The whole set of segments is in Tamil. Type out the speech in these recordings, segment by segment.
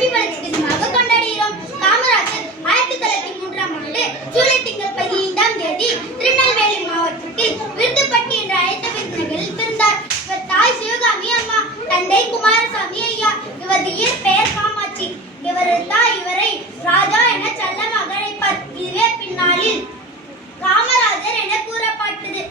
கல்வி வளர்ச்சி தினமாக கொண்டாடுகிறோம். காமராஜர் 1903ஆம் ஆண்டு ஜூலை திங்கள் 15ஆம் தேதி திருநெல்வேலி மாவட்டத்தில் விருதுப்பட்டி என்ற அழைத்த நகரில் பிறந்தார். இவர் தாய் சிவகாமி அம்மா, தந்தை குமாரசாமி ஐயா. இவரது இயற்பெயர் காமாட்சி. இவரது தாய் இவரை ராஜா என செல்லமாக அழைப்பார். இதுவே பின்னாளில் காமராஜர் என கூறப்பட்டது.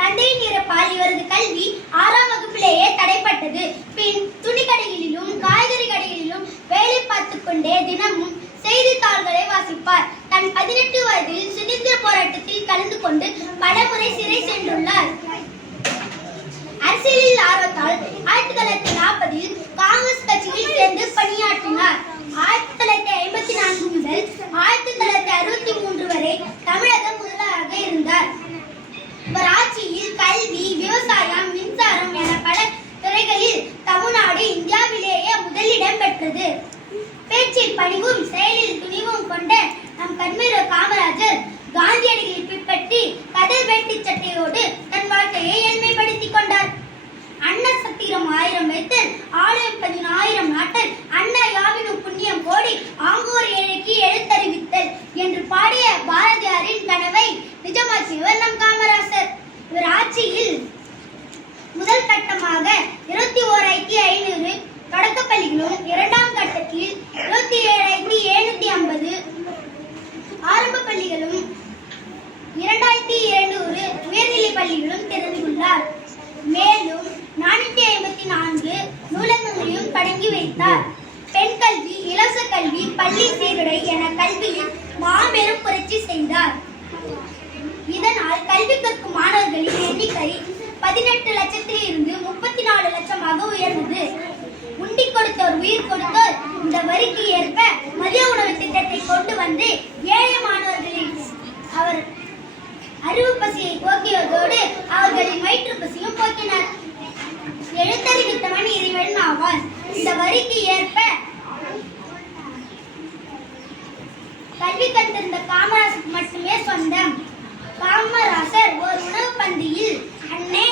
தந்தையின் இறப்பால் இவரது கல்வி 6ஆம் வகுப்பிலேயே தடைப்பட்டது. பின் துணிக்கடைகளிலும் காய்கறி கடைகளிலும் வேலை பார்த்துக் கொண்டே தினமும் செய்தித்தாள்களை வாசிப்பார். தன் 18 வயதில் சுதந்திர போராட்டத்தில் கலந்து கொண்டு பலமுறை சிறை சென்றுள்ளார். அரசியலில் ஆர்வத்தால் 1940இல் காங்கிரஸ் கட்சியில் சேர்ந்து பணியாற்றினார். 1954 முதல் 1963 வரை தமிழக முதல்வராக இருந்தார். இவர் ஆட்சியில் கல்வி, விவசாயம், மின்சாரம் என பல துறைகளில் தமிழ்நாடு இந்தியாவிலேயே முதலிடம் பெற்றது. பேச்சில் பணிவும் செயலில் துணிவும் கொண்ட நம் கண்மீர் காமராஜர் காந்தியடிகளை பின்பற்றி கதர் வேட்டி சட்டையோடு தன் வாழ்க்கையை எளிமைப்படுத்திக் கொண்டார். அன்ன சத்திரம் 1000 வைத்தல், ஆலயம் 10000 நாட்டல், அண்ணா யாவினும் புண்ணியம் கோடி, ஆங்கோர் ஏழைக்கு எழுத்தறிவித்தல் என்று பாடிய பாரதியாரின் கனவை நிஜமாக்கியவர் நம் காமராஜர். இவர் ஆட்சியில் முதல் கட்டமாக 21500 தொடக்கப்பள்ளிகளும், 2ஆம் கட்டத்தில் 27750 ஆரம்ப பள்ளிகளும், 2200 உயர்நிலைப் பள்ளிகளும் திறந்துள்ளார். மேலும் 454 நூலகங்களையும் தொடங்கி வைத்தார். பெண் கல்வி, இலவச கல்வி, பள்ளி சீருடை என கல்வியில் மாபெரும் புரட்சி செய்தார். இதனால் கல்வி கற்கும் மாணவர்களின் எண்ணிக்கை 18 லட்சத்தில் இருந்து 34 லட்சமாக உயர்ந்தது. உண்டி கொடுத்தோர் உயிர் கொடுத்தோர் இந்த வரிக்கு ஏற்ப மதிய உணவு திட்டத்தை கொண்டு வந்து ஏழை மாணவர்களின் அவர் அறிவு பசியை போக்கியதோடு அவர்களின் வயிற்று பசியும் போக்கினார். எழுத்தறிவித்தவன் இறைவன் ஆவான். இந்த வரிக்கு ஏற்ப கல்வி கற்றிருந்த காமராஜருக்கு மட்டுமே சொந்தம். காமராஜர் ஒரு உணவு பந்தியில் அன்னை